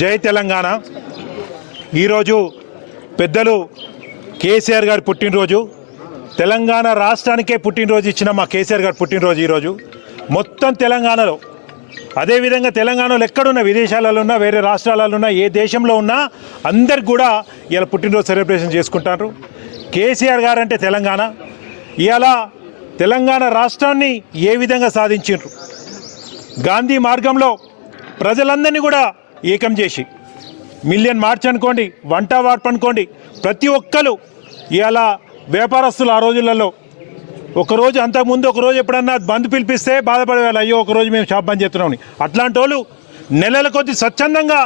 జై తెలంగాణ. ఈరోజు పెద్దలు కేసీఆర్ గారి పుట్టినరోజు తెలంగాణ రాష్ట్రానికే పుట్టినరోజు ఇచ్చిన మా కేసీఆర్ గారు పుట్టినరోజు ఈరోజు. మొత్తం తెలంగాణలో అదేవిధంగా తెలంగాణలో ఎక్కడున్నా విదేశాలలో ఉన్నా వేరే రాష్ట్రాలలో ఉన్న ఏ దేశంలో ఉన్నా అందరికి కూడా ఇలా పుట్టినరోజు సెలబ్రేషన్ చేసుకుంటారు. కేసీఆర్ గారు అంటే తెలంగాణ. ఇలా తెలంగాణ రాష్ట్రాన్ని ఏ విధంగా సాధించారు గాంధీ మార్గంలో ప్రజలందరినీ కూడా ఏకం చేసి మిలియన్ మార్చ్ అనుకోండి వంట వార్పు అనుకోండి ప్రతి ఒక్కరు ఇలా వ్యాపారస్తులు ఆ రోజులలో ఒకరోజు అంతకుముందు ఒకరోజు ఎప్పుడన్నా బంద్ పిలిపిస్తే బాధపడేవాళ్ళు అయ్యో ఒకరోజు మేము షాప్ బంద్ చేస్తున్నామని అట్లాంటి వాళ్ళు నెలల కొద్ది స్వచ్ఛందంగా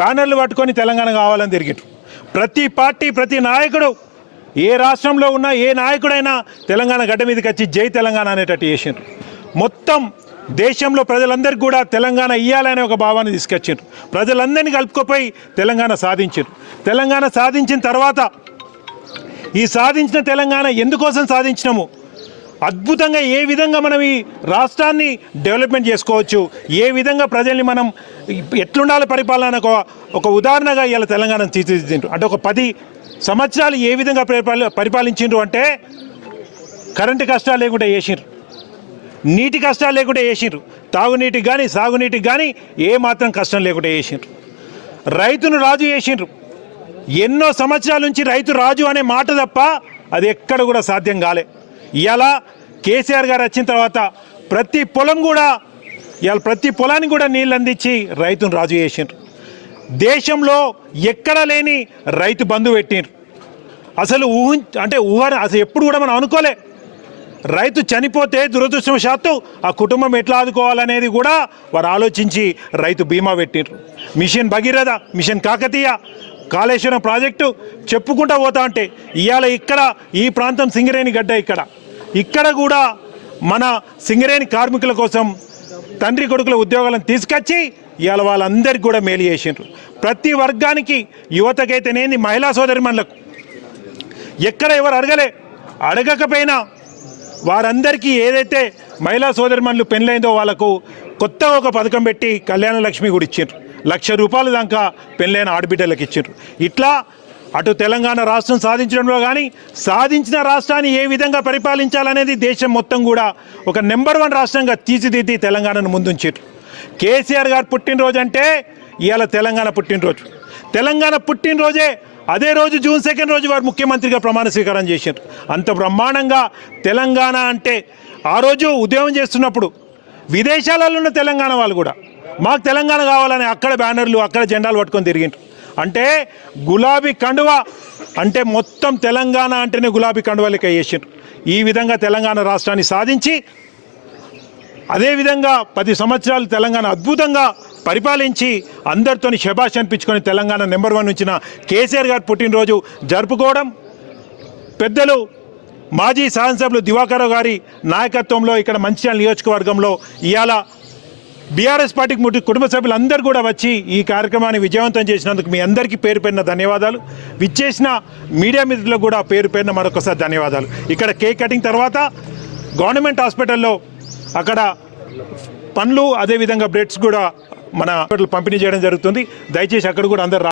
బ్యానర్లు పట్టుకొని తెలంగాణ కావాలని తిరిగిట్టు ప్రతి పార్టీ ప్రతి నాయకుడు ఏ రాష్ట్రంలో ఉన్నా ఏ నాయకుడైనా తెలంగాణ గడ్డ మీదకి వచ్చి జై తెలంగాణ అనేటట్టు చేసిండ్రు. మొత్తం దేశంలో ప్రజలందరికీ కూడా తెలంగాణ ఇయ్యాలనే ఒక భావాన్ని తీసుకొచ్చిండ్రు. ప్రజలందరినీ కలుపుకోపోయి తెలంగాణ సాధించారు తెలంగాణ సాధించిన తర్వాత ఈ సాధించిన తెలంగాణ ఎందుకోసం సాధించినాము? అద్భుతంగా ఏ విధంగా మనం ఈ రాష్ట్రాన్ని డెవలప్మెంట్ చేసుకోవచ్చు? ఏ విధంగా ప్రజల్ని మనం ఎట్లుండాలి పరిపాలన ఒక ఒక ఉదాహరణగా ఇవాళ తెలంగాణను తీర్చిదిద్దిండ్రు. అంటే ఒక పది సంవత్సరాలు ఏ విధంగా పరిపాలి పరిపాలించిండ్రు అంటే కరెంటు కష్టాలు లేకుండా చేసిండ్రు. నీటి కష్టాలు లేకుండా చేసిండ్రు. తాగునీటికి కానీ సాగునీటికి కానీ ఏ మాత్రం కష్టం లేకుండా చేసిండ్రు. రైతును రాజు చేసిండ్రు. ఎన్నో సంవత్సరాల నుంచి రైతు రాజు అనే మాట తప్ప అది ఎక్కడ కూడా సాధ్యం కాలే. ఇలా కేసీఆర్ గారు వచ్చిన తర్వాత ప్రతి పొలం కూడా ఇవాళ ప్రతి పొలానికి కూడా నీళ్ళు అందించి రైతును రాజు చేసిండ్రు. దేశంలో ఎక్కడ లేని రైతు బంధు పెట్టిండ్రు. అసలు ఊహ అంటే ఊహ అసలు ఎప్పుడు కూడా మనం అనుకోలే. రైతు చనిపోతే దురదృష్టవశాత్తు ఆ కుటుంబం ఎట్లా ఆదుకోవాలనేది కూడా వారు ఆలోచించి రైతు బీమా పెట్టిండ్రు. Mission Bhagiratha mission Kakatiya Kaleshwaram project చెప్పుకుంటా పోతా అంటే ఇవాళ ఇక్కడ ఈ ప్రాంతం సింగరేణి గడ్డ ఇక్కడ. ఇక్కడ కూడా మన సింగరేణి కార్మికుల కోసం తండ్రి కొడుకుల ఉద్యోగాలను తీసుకొచ్చి ఇవాళ వాళ్ళందరికీ కూడా మేలు చేసిండ్రు. ప్రతి వర్గానికి యువతకైతేనేది మహిళా సోదరిమణులకు? ఎక్కడ ఎవరు అడగలే? అడగకపోయినా వారందరికీ ఏదైతే మహిళా సోదరిమణులు పెళ్ళైందో వాళ్ళకు కొత్త ఒక పథకం పెట్టి కళ్యాణ లక్ష్మి కూడా ఇచ్చిండ్రు లక్ష రూపాయల దాకా పెళ్ళైన ఆడబిడ్డలకు ఇచ్చిండ్రు. ఇట్లా అటు తెలంగాణ రాష్ట్రం సాధించడంలో కానీ సాధించిన రాష్ట్రాన్ని ఏ విధంగా పరిపాలించాలనేది దేశం మొత్తం కూడా ఒక నెంబర్ వన్ రాష్ట్రంగా తీర్చిదిద్ది తెలంగాణను ముందుంచారు కేసీఆర్ గారు పుట్టినరోజు అంటే ఇవాళ తెలంగాణ పుట్టినరోజు. తెలంగాణ పుట్టినరోజే అదే రోజు జూన్ సెకండ్ రోజు వారు ముఖ్యమంత్రిగా ప్రమాణ స్వీకారం చేశారు. అంత బ్రహ్మాండంగా తెలంగాణ అంటే ఆ రోజు ఉద్యమం చేస్తున్నప్పుడు విదేశాలలో ఉన్న తెలంగాణ వాళ్ళు కూడా మాకు తెలంగాణ కావాలని అక్కడ బ్యానర్లు అక్కడ జెండాలు పట్టుకొని తిరిగిండ్రు. అంటే గులాబీ కండువ అంటే మొత్తం తెలంగాణ అంటేనే గులాబీ కండువ లెక్క చేసిండ్రు. ఈ విధంగా తెలంగాణ రాష్ట్రాన్ని సాధించి అదేవిధంగా పది సంవత్సరాలు తెలంగాణ అద్భుతంగా పరిపాలించి అందరితోని శభాష్ అనిపించుకొని తెలంగాణ నెంబర్ వన్ ఉంచిన కేసీఆర్ గారు పుట్టినరోజు జరుపుకోవడం పెద్దలు మాజీ శాసనసభ్యులు దివాకర్ గారి నాయకత్వంలో ఇక్కడ మంచిర్యాల నియోజకవర్గంలో ఇవాళ బీఆర్ఎస్ పార్టీకి ముట్టి కుటుంబ సభ్యులందరూ కూడా వచ్చి ఈ కార్యక్రమాన్ని విజయవంతం చేసినందుకు మీ అందరికీ పేరు పేరున ధన్యవాదాలు. విచ్చేసిన మీడియా మిత్రులకు కూడా పేరు పేరున మరొకసారి ధన్యవాదాలు. ఇక్కడ కేక్ కటింగ్ తర్వాత గవర్నమెంట్ హాస్పిటల్లో అక్కడ పండ్లు అదేవిధంగా బ్రెడ్స్ కూడా మన హాస్పిటల్ పంపిణీ చేయడం జరుగుతుంది. దయచేసి అక్కడ కూడా అందరు రా-